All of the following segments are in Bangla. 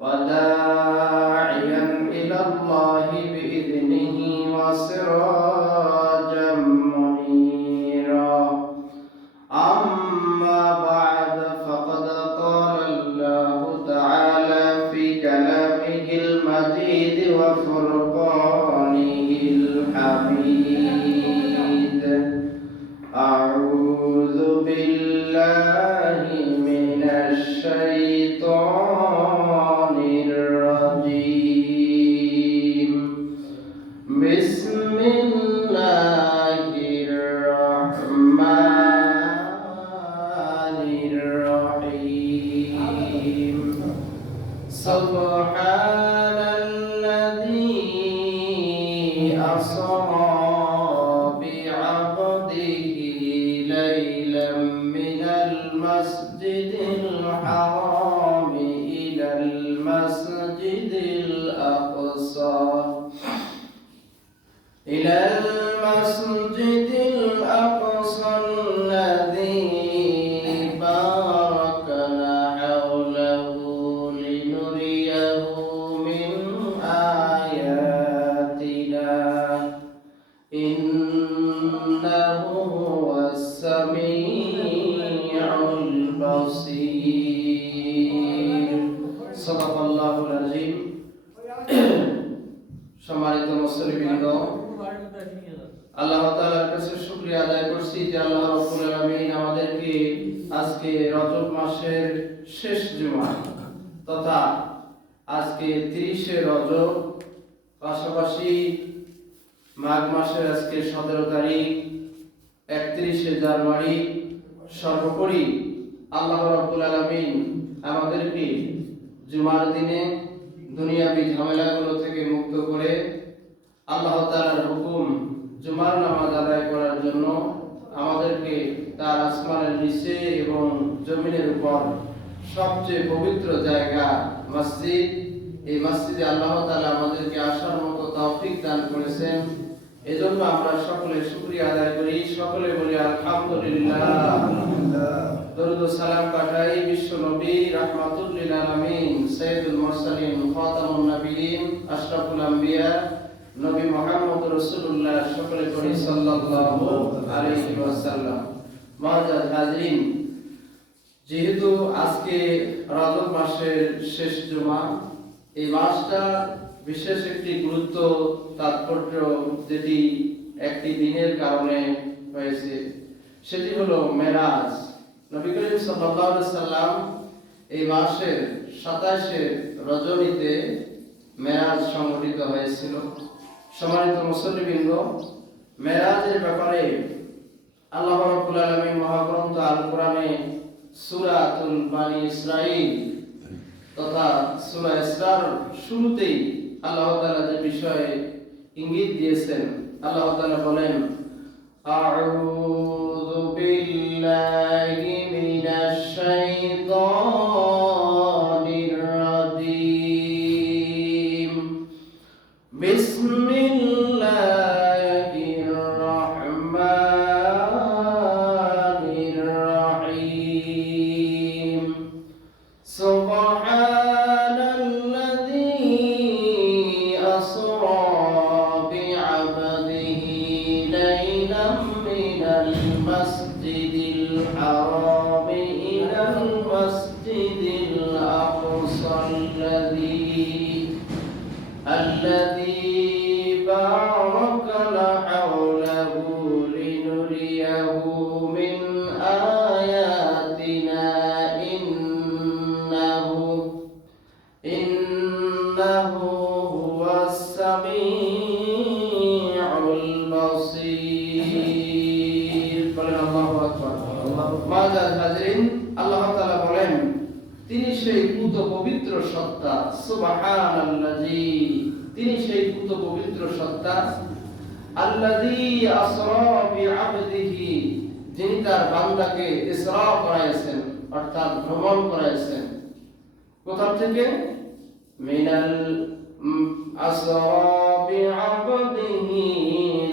وداعيا إلى الله بإذنه وسراجا منيرا أما بعد فقد قال الله تعالى في كلامه المجيد وفرقانه الحميد أعوذ بالله من الشيطان الرجيم بسم الله الرحمن الرحيم سبحان الذي أسرى بعبده ليلا من المسجد الحرام إلى المسجد الأقصى الذي باركنا حوله لنريه من آياتنا إنه هو السميع البصير صدق الله العظيم সম্মানিত মুসলিমবৃন্দ, আল্লাহ তাআলার কাছে শুকরিয়া আদায় করছি যে আল্লাহ রাব্বুল আলামিন আমাদেরকে আজকে রজব মাসের শেষ জুমা তথা আজকে 30শে রজব, পাশাপাশি মাঘ মাসের আজকে 17 তারিখ, 31শে জানুয়ারি, সর্বোপরি আল্লাহ রাব্বুল আলামিন আমাদেরকে জুমার দিনে দুনিয়াবি ঝামেলাগুলো থেকে মুক্ত করে আল্লাহ তাআলার হুকুম জুমার নামাজ আদায় করার জন্য আমাদেরকে তার আসমানের নিচে এবং জমিনের উপর সবচেয়ে পবিত্র জায়গা মসজিদ, এই মসজিদে আল্লাহ তাআলা আমাদেরকে আসার মতো তৌফিক দান করেছেন। এজন্য আমরা সকলে শুকরিয়া আদায় করি, সকলে বলি আলহামদুলিল্লাহ। দরুদ ও সালাম পাঠাই বিশ্ব নবী রাহমাতুল লিল আলামিন সাইয়্যিদুল মুরসালিন খাতামুন নবিয়্যিন আশরাফুল আম্বিয়া নবী মুহাম্মদ রাসূলুল্লাহ সকলে পড়ি সাল্লাল্লাহু আলাইহি ওয়াসাল্লাম। মুআজ্জাজ হাজরিন, যেহেতু আজকে রজব মাসের শেষ জুমা, এই মাসটা বিশেষ একটি গুরুত্ব তাৎপর্য যেটি একটি দিনের কারণে হয়েছে, সেটি হলো মেরাজ। নবী করিম সাল্লাল্লাহু আলাইহি সাল্লাম এই মাসের 27শে রজনীতে মেরাজ সংঘটিত হয়েছিল। সম্মানিত মুসলিমবৃন্দ, মেরাজের ব্যাপারে আল্লাহ রাব্বুল আলামিন মহাগ্রন্থ আল কোরআনে সূরাতুল বানি ইসরাঈল তথা সূরা ইসরার শুরুতেই আল্লাহ তাআলা যে বিষয়ে ইঙ্গিত দিয়েছেন, আল্লাহ তাআলা বলেন, আউযু বিল্লাহি মিনাশ শাইতানির রাজীম বিসমিল্লাহির রাহমানির রাহিম সুবহানাল্লাযী আসরা বি'আবদিহি লাইলাম মিনাল মাসজিদিল হারাম ইলাল মাসজিদিল আকসা الذي باركنا حوله لنريه من آياتنا إنه هو السميع البصير الله أكبر মুআজ্জাজ হাজরিন, আল্লাহ তাআলা বলেন, তিনি সেই পুত পবিত্র সত্তা, সুবহানাল্লাযী, তিনি সেই পুত পবিত্র সত্তা, আল্লাযী আসরা বিআবদিহি, যিনি তার বান্দাকে ইসরা করাইছেন, অর্থাৎ ভ্রমণ করাইছেন। কোথা থেকে? মিনাল আসরা বিআবদিহি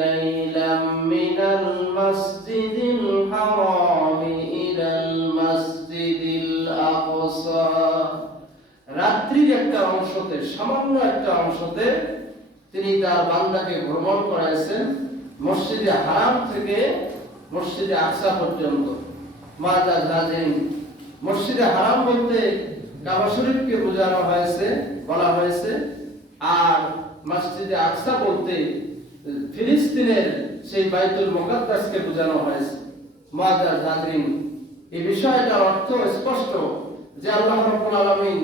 লাইলাম মিনাল মাসজিদিল হারাম ইলাল মাসজিদিল আকসা খাসা, রাত্রির একটা অংশতে, সামান্য একটা অংশতে তিনি তার বান্দাকে ভ্রমণ করাইছেন মসজিদে হারাম থেকে মসজিদে আকসা পর্যন্ত। মুআজ্জাজ হাজিরিন, মসজিদে হারাম বলতে কাবা শরীফকে বোঝানো হয়েছে, বলা হয়েছে, আর মসজিদে আকসা বলতে ফিলিস্তিনের সেই বাইতুল মুকাদ্দাসকে বোঝানো হয়েছে। মুআজ্জাজ হাজিরিন, এই বিষয়টার অর্থ স্পষ্ট যে আল্লাহ রাব্বুল আলামিন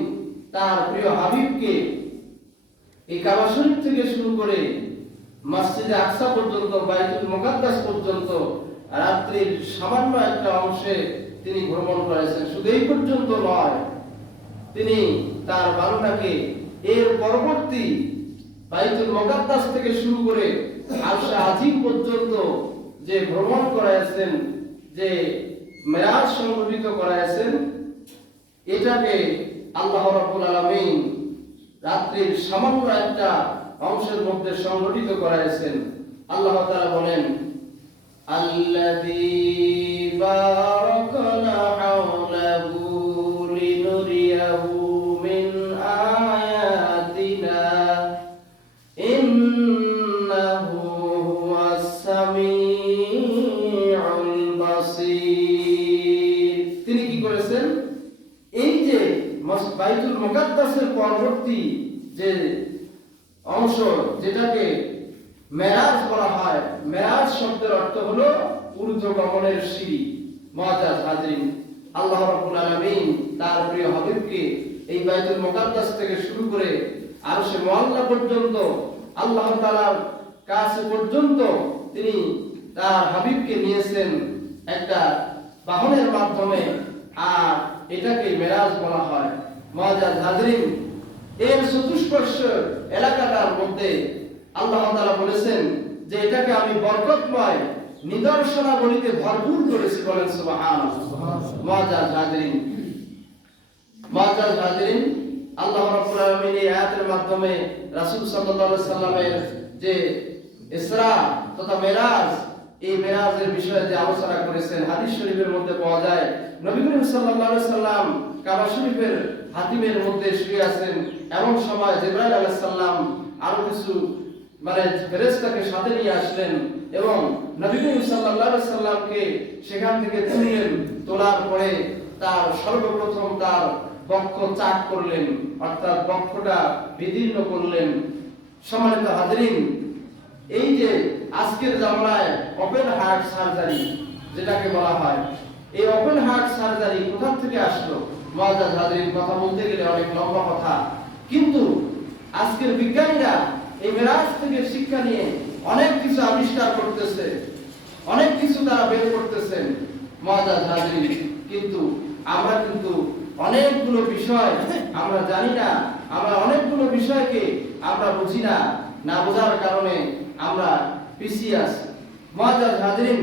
তার প্রিয় হাবিবকে এই কাবা শরীফ থেকে শুরু করে মসজিদে আকসা পর্যন্ত, বাইতুল মুকাদ্দাস পর্যন্ত রাত্রির সামান্য একটা অংশে তিনি ভ্রমণ করেছেন। শুধু এই পর্যন্ত নয়, তিনি তার বান্দাকে এর পরবর্তী বাইতুল মুকাদ্দাস থেকে শুরু করে আরশে আজিম পর্যন্ত যে ভ্রমণ করাইছেন, যে মেরাজ সংগঠিত করাইছেন, এটাকে আল্লাহ রাব্বুল আলামিন রাত্রির সামান্য একটা অংশের মধ্যে সংগঠিত করাইছেন। আল্লাহ তাআলা বলেন, আল্লাযী বারাকনা হাওলাহু লিনুরিয়াহু মিন আয়াতিনা ইন্নাহু হুয়াস সামিউল বাসীর। তিনি কি করেছেন? এই যে বাইতুল মুকাদ্দাসের পরবর্তী যে অংশ, যেটাকে মেরাজ বলা হয়, মেরাজ শব্দের অর্থ হলো ঊর্ধ্বগমনের সিঁড়ি। মুআজ্জাজ হাজিরিন, আল্লাহ রাব্বুল আলামিন তার প্রিয় হাবিবকে এই বাইতুল মুকাদ্দাস থেকে শুরু করে আরশে মুআল্লা পর্যন্ত, আল্লাহ তাআলার কাছে পর্যন্ত তিনি তার হাবিবকে নিয়েছেন একটা বাহনের মাধ্যমে, আর এটাকে মেরাজ বলা হয়। মুআজ্জাজ হাজিরিন, এর চতুষ্পর্শ এলাকাটার মধ্যে আল্লাহ তাআলা বলেছেন যে এটাকে আমি বরকতময় নিদর্শনাবলীতে ভরপুর করেছি। বলেন সুবহানাল্লাহ। মুআজ্জাজ হাজিরিন, আল্লাহ রাব্বুল আলামিন এই আয়াতের মাধ্যমে রাসূল সাল্লাল্লাহু আলাইহি সাল্লামের যে ইসরা তথা মেরাজ, এই মেরাজের বিষয়ে যে আলোচনা করেছেন হাদিস শরীফের মধ্যে পাওয়া যায়। নবী করিম সাল্লাল্লাহু আলাইহি সাল্লাম কাবা শরীফের হাতিমের মধ্যে শুয়ে আছেন, এমন সময় জিবরাইল আলাইহিস সালাম আরো কিছু ফেরেশতাকে সাথে নিয়ে আসলেন এবং নবী করিম সাল্লাল্লাহু আলাইহি সাল্লামকে সেখান থেকে তুললেন। তোলার পরে তার সর্বপ্রথম তার বক্ষ চাক করলেন, অর্থাৎ বক্ষটা বিদীর্ণ করলেন। সম্মানিত হাজিরিন, এই যে আজকের জামানায় ওপেন হার্ট সার্জারি যেটাকে বলা হয়, এই ওপেন হার্ট সার্জারি কোথা থেকে আসলো? মুআজ্জাজ হাজিরিন, কথা বলতে গেলে অনেক লম্বা কথা, কিন্তু আজকের বিজ্ঞানীরা এই মেরাজ থেকে শিক্ষা নিয়ে অনেক কিছু আবিষ্কার করতেছে, অনেক কিছু তারা বের করতেছেন। মুআজ্জাজ হাজিরিন, কিন্তু আমরা অনেকগুলো বিষয় আমরা জানি না, আমরা অনেকগুলো বিষয়কে আমরা বুঝি না, না বোঝার কারণে আমরা পিছিয়ে আছি। মুআজ্জাজ হাজিরিন,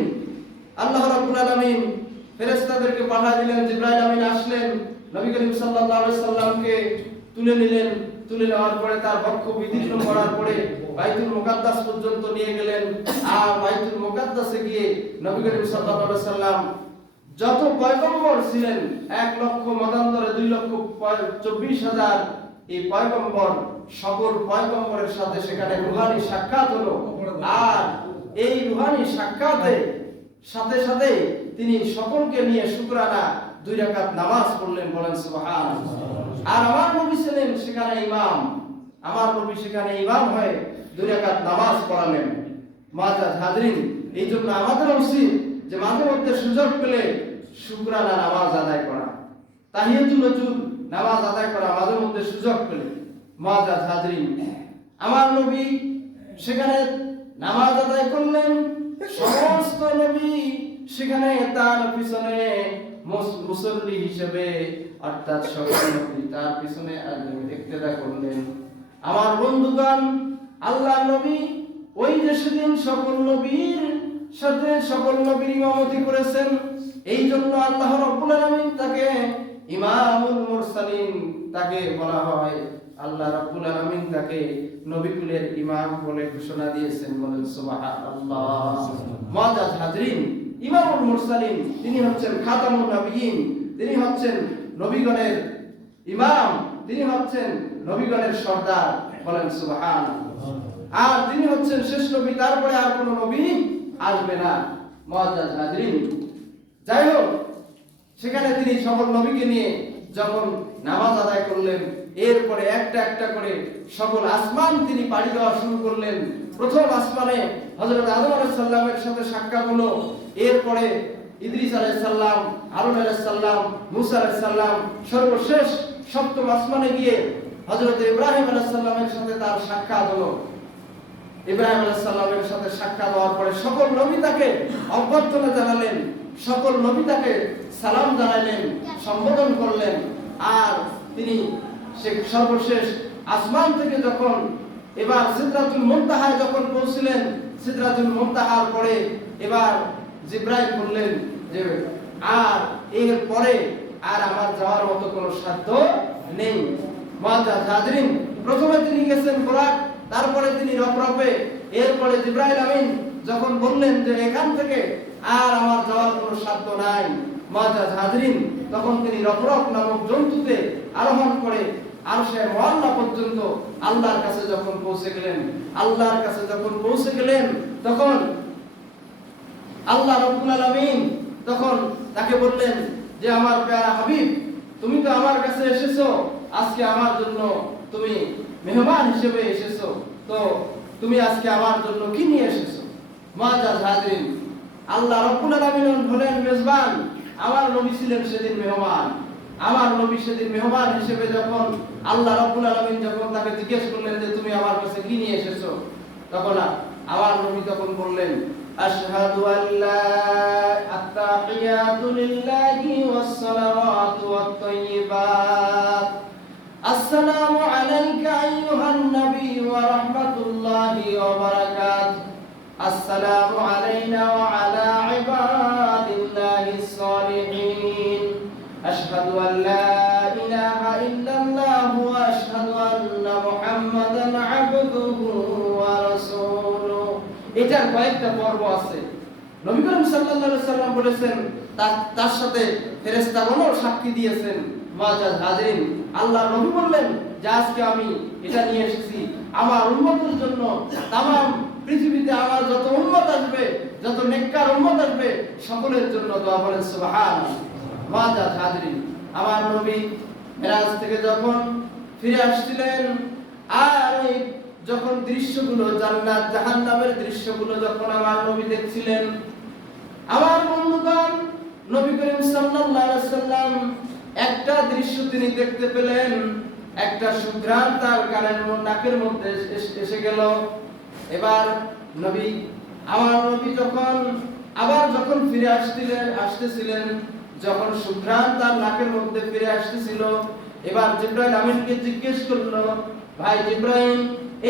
আল্লাহ রাব্বুল আলামিন ফেরেশতাদেরকে পাঠিয়ে দিলেন, জিবরাইল আমিন আসলেন, নবী করিম সাল্লাল্লাহু আলাইহি সাল্লামকে তুলে নিলেন। তুলে নেওয়ার পরে তার বক্ষ বিদীর্ণ করার পরে বাইতুল মুকাদ্দাস পর্যন্ত নিয়ে গেলেন। আর বাইতুল মুকাদ্দাসে গিয়ে নবী করিম সাল্লাল্লাহু আলাইহি সাল্লাম যত পয়গম্বর ছিলেন, 1 লক্ষ মতান্তরে 2,24,000 এই পয়গম্বর, সকল পয়গম্বরের সাথে সেখানে রূহানি সাক্ষাৎ হলো। আর এই রূহানি সাক্ষাতের সাথে সাথে তিনি সকলকে নিয়ে শুকরানা 2 রাকাত নামাজ পড়লেন। বলেন সুবহানাল্লাহ। আর আমার নবী ছিলেন সেখানে ইমাম, আমার নবী সেখানে ইমাম হয়ে 2 রাকাত নামাজ পড়ালেন। মুআজ্জাজ হাজিরিন, এই জন্য আমাদের উচিত যে মাঝে মধ্যে সুযোগ পেলে শুকরানা নামাজ আদায় করা, তাহিয়াতুল ওযুদ নামাজ আদায় করা মাঝে মধ্যে সুযোগ পেলে। মুআজ্জাজ হাজিরিন, আমার নবী সেখানে নামাজ আদায় করলেন, সমস্ত নবী সেখানে তার পিছনে মুসল্লি হিসেবে, অর্থাৎ সকল নবী তার পিছনে ইক্তেদা করলেন। আমার বন্ধুগণ, আল্লাহ নবী ওই যে সেদিন সকল নবীর সাথে সকল নবীর ইমামতি করেছেন, এই জন্য আল্লাহ রাব্বুল আলামিন তাকে ইমামুল মুরসালিন তাকে বলা হয়। আল্লাহ রাব্বুল আলামিন তাকে নবীকুলের ইমাম বলে ঘোষণা দিয়েছেন। বলেন সুবহানাল্লাহ। মুআজ্জাজ হাজিরিন, ইমামুল মুরসালিন তিনি হচ্ছেন খাতামুন নবিয়্যিন, তিনি হচ্ছেন নবীগণের ইমাম, তিনি হচ্ছেন নবীগণের সর্দার, বলেন সুবহানাল্লাহ। আর তিনি হচ্ছেন শেষ নবী, তারপরে আর কোনো নবী আসবে না। মুআজ্জাজ হাজরিন, যাই হোক, সেখানে তিনি সকল নবীকে নিয়ে যখন নামাজ আদায় করলেন, এরপরে একটা একটা করে সকল আসমান তিনি পাড়ি দেওয়া শুরু করলেন। প্রথম আসমানে হযরত আদম আলাইহিস সালামের সাথে সাক্ষাৎ হলো, এরপরে ইদ্রিস আলাইহিস সালাম, হারুন আলাইহিস সালাম, মুসা আলাইহিস সালাম, সর্বশেষ সপ্তম আসমানে গিয়ে হযরত ইব্রাহিম আলাইহিস সালামের সাথে তার সাক্ষাৎ হলো। ইব্রাহিম আলাইহিস সালামের সাথে সাক্ষাৎ হওয়ার পরে সকল নবী তাকে অভ্যর্থনা জানালেন, সকল নবী তাকে সালাম জানালেন, সম্বোধন করলেন। আর তিনি সর্বশেষ আসমান থেকে যখন এবার সিদরাতুল মুনতাহায় যখন পৌঁছলেন, সিদরাতুল মুনতাহার পরে এবার জিবরাইল বললেন যে আর এর পরে আর আমার যাওয়ার মতো কোনো সাধ্য নেই। মুআজ্জাজ হাজরিন, প্রথমে তিনি গেছেন বুরাক, তারপরে তিনি রফরফে, এরপরে জিবরাইল আমিন যখন বললেন যে এখান থেকে আর আমার যাওয়ার কোনো সাধ্য নাই, মুআজ্জাজ হাজরিন, তখন তিনি রফরফ নামক জন্তুতে আরোহণ করে আরশে মুআল্লা পর্যন্ত আল্লাহর কাছে যখন পৌঁছে গেলেন, আল্লাহর কাছে যখন পৌঁছে গেলেন, তখন আল্লাহ রাব্বুল আলামিন তখন তাকে বললেন যে আমার প্যারা হাবিব, তুমি তো আমার কাছে এসেছো, আজকে আমার জন্য তুমি মেহমান হিসেবে এসেছো, তো তুমি আজকে আমার জন্য কি নিয়ে এসেছো? মুআজ্জাজ হাজরিন, আল্লাহ রাব্বুল আলামিন হলেন মেজবান, আমার নবী ছিলেন সেদিন মেহমান। আমার নবী সেদিন মেহমান হিসেবে যখন আল্লাহ রাব্বুল আলামিন যখন তাকে জিজ্ঞেস করলেন যে তুমি আমার কাছে কি নিয়ে এসেছো, তখন আমার নবী তখন বললেন আশহাদু আল্লা আত-তাহিয়াতু লিল্লাহি ওয়াস-সালাওয়াতু ওয়াত-তাইয়্যিবাত আসসালামু আলাইকা আইয়ুহান নবী ওয়া রাহমাতুল্লাহি ওয়া বারাকাতুহু আসসালামু আলাইনা ওয়া আলা ইবাদিল্লাহিস সালিহিন আশহাদু আল্লা ইলাহা ইল্লাল্লাহু ওয়া আশহাদু আন্না মুহাম্মাদান আবদুহু ওয়া রাসূলুহু। এটার কয়েকটা পর্ব আছে। নবী করিম সাল্লাল্লাহু আলাইহি সাল্লাম বলেছেন, তার সাথে ফেরেশতাগণও সাক্ষী দিয়েছেন। মুআজ্জাজ হাজরিন, আল্লাহ নবী বললেন যে আজকে আমি এটা নিয়ে এসেছি আমার উম্মতের জন্য, তামাম পৃথিবীতে আমার যত উম্মত আসবে, যত নেককার উম্মত আসবে, সকলের জন্য দোয়া বলেন সুবহানাল্লাহ। মুআজ্জাজ হাজরিন, আমার নবী মিরাজ থেকে যখন ফিরে আসছিলেন, আর ওই যখন দৃশ্যগুলো জান্নাত জাহান্নামের দৃশ্যগুলো যখন আমার নবী দেখছিলেন, আমার বন্ধুগণ, নবী করিম সাল্লাল্লাহু আলাইহি সাল্লাম একটা দৃশ্য তিনি দেখতে পেলেন, একটা সুঘ্রাণ তার কানের নাকের মধ্যে এসে গেল। এবার আমার নবী যখন ফিরে আসতেছিলেন, যখন সুঘ্রাণ তার নাকের মধ্যে ফিরে আসতেছিল, এবার জিবরাইল আমিনকে জিজ্ঞেস করলো, ভাই জিবরাইল,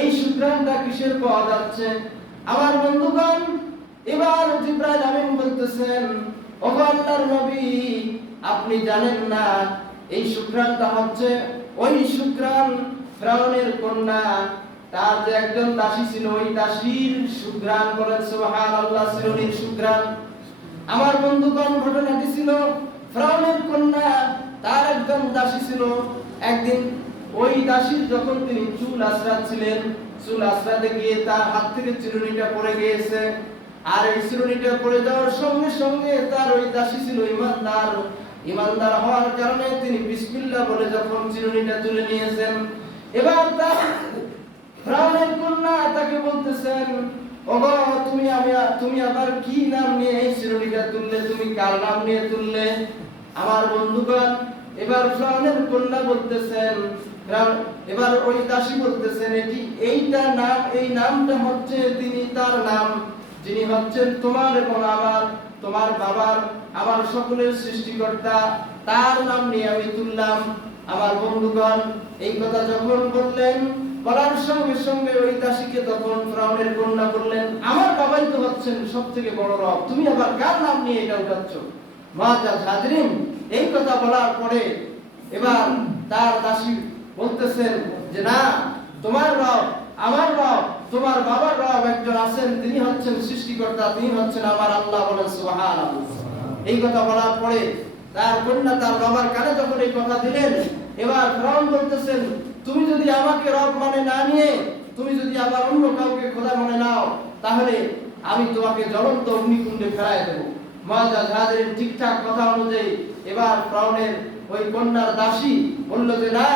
এই সুঘ্রাণটা কিসের পাওয়া যাচ্ছে? আমার বন্ধুগণ, এবার জিবরাইল আমিন বলতেছেন, ওগো আল্লাহর নবী, আপনি জানেন না এই সুঘ্রাণটা হচ্ছে ওই সুঘ্রাণ ফিরআউনের কন্যা, তার যে একজন দাসী ছিল, ওই দাসীর সুঘ্রাণ, বলেন সুবহানাল্লাহ, শিরোনির সুঘ্রাণ। আমার বন্ধুগণ, ঘটনাটি ছিল ফিরআউনের কন্যা, তার একজন দাসী ছিল। একদিন ওই দাসীর যখন তিনি চুল আঁচড়াচ্ছিলেন, চুল আঁচড়াতে গিয়ে তার হাত থেকে চিরুনিটা পড়ে গিয়েছে। আর এই চিরুনিটা পড়ে যাওয়ার সঙ্গে সঙ্গে তার ওই দাসী ছিল ইমানদার হওয়ার কারণে তিনি বিসমিল্লাহ বলে যখন চিরুনিটা তুলে নিয়েছেন, এবার তার ফিরআউনের কন্যা তাকে বলতেছেন, ওগো তুমি আবার কি নাম নিয়ে এই চিরুনিটা তুললে? তুমি কার নাম নিয়ে তুললে? আমার বন্ধুগণ, এবার ফিরআউনের কন্যা বলতেছেন, এবার ওই দাসী বলতেছেন, এই নামটা হচ্ছে তার নাম, যিনি হচ্ছেন তোমার এবং তোমার বাবার, আমার সকলের সৃষ্টিকর্তা, তার নাম নিয়ে আমি তুললাম। আমার বন্ধুগণ, এই কথা যখন বললেন, বলার সঙ্গে সঙ্গে ওই দাসীকে তখন ফিরআউনের কন্যা বললেন, আমার বাবাই তো হচ্ছেন সবথেকে বড় রব, তুমি আবার কার নাম নিয়ে এটা উঠাচ্ছ? মুআজ্জাজ হাজরিন, এই কথা বলার পরে এবার তার দাসী বলতেছেন যে না, তোমার রব, আমার রব, তোমার বাবার রব একজন আছেন, তিনি হচ্ছেন সৃষ্টিকর্তা, তিনি হচ্ছেন আমার আল্লাহ, বলেন সুবহানাল্লাহ। এই কথা বলার পরে তার কন্যা তার বাবার কানে যখন এই কথা দিলেন, এবার ফেরাউন বলতেছেন, তুমি যদি আমাকে রব মানে না নিয়ে তুমি যদি আবার অন্য কাউকে খোদা মনে নাও, তাহলে আমি তোমাকে জ্বলন্ত অগ্নিকুণ্ডে ফেলাই দেব। মুআজ্জাজ হাজিরিন, ঠিকঠাক কথা অনুযায়ী এবার ফেরাউনের ওই কন্যার দাসী বলল যে না,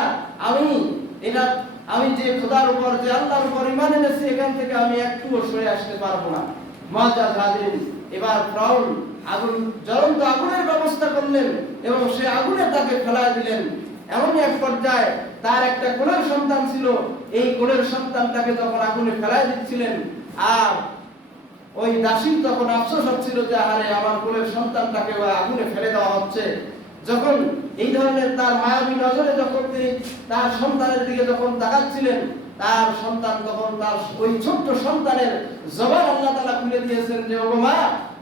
আমি যে খোদার উপর, যে আল্লাহর উপর ঈমান এনেছি, এখান থেকে আমি একটুও সরে আসতে পারবো না। মুআজ্জাজ হাজিরিন, এবার ফেরাউন জ্বলন্ত আগুনের ব্যবস্থা করলেন এবং সে আগুনে তাকে ফেলাই দিলেন। এমনই এক পর্যায়ে তার একটা কোলের সন্তান ছিল, এই কোলের সন্তানটাকে যখন আগুনে ফেলাই দিচ্ছিলেন, আর ওই দাসী তখন আফসোস হচ্ছিল যে আরে আমার কোলের সন্তানটাকে আগুনে ফেলে দেওয়া হচ্ছে। যখন এই ধরনের তার মায়াবী নজরে যখন তিনি তার সন্তানের দিকে যখন তাকাচ্ছিলেন, তার সন্তান তখন তার ওই ছোট্ট সন্তানের জবান আল্লাহ তাআলা খুলে দিয়েছেন যে, ওগো মা,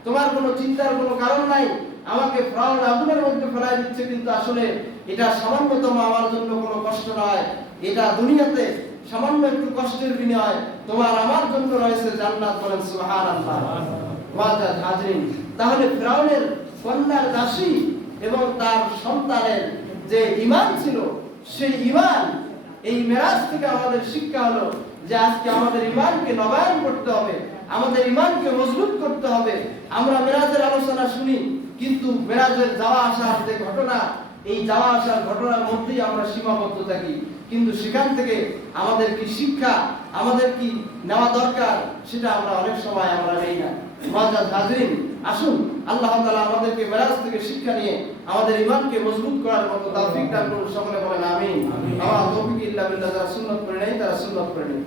তোমার কোনো চিন্তার কোনো কারণ নাই, আমাকে ফেরাউন আগুনের মধ্যে ফেলাই দিচ্ছে, কিন্তু আসলে এটা সামান্যতম আমার জন্য কোনো কষ্ট নয়, এটা দুনিয়াতে সামান্য একটু কষ্টের বিনিময় তোমার আমার জন্য রয়েছে জান্নাত। বলেন সুবহানাল্লাহ। মুআজ্জাজ হাজিরিন, তাহলে ফেরাউনের কন্যার দাসী এবং তার সন্তানের যে ঈমান ছিল, সেই ঈমান, এই মেরাজ থেকে আমাদের শিক্ষা হলো যে আজকে আমাদের ঈমানকে নবায়ন করতে হবে, আমাদের ঈমানকে মজবুত করতে হবে। আমরা মেরাজের আলোচনা শুনি, কিন্তু মেরাজের যাওয়া আসার যে ঘটনা, এই যাওয়া আসার ঘটনার মধ্যেই আমরা সীমাবদ্ধ থাকি, কিন্তু সেখান থেকে আমাদের কি শিক্ষা, আমাদের কি নেওয়া দরকার, সেটা আমরা অনেক সময় আমরা নেই না। মুআজ্জাজ হাজিরিন, আসুন আল্লাহ তাআলা আমাদেরকে মেরাজ থেকে শিক্ষা নিয়ে আমাদের ঈমানকে মজবুত করার মতো তৌফিক দান করুন। সকলে বলেন আমিন। আমার তৌফিক ইল্লা বিল্লাহ। যারা সুন্নাত পড়ে নাই তারা সুন্নাত পড়ে নিন।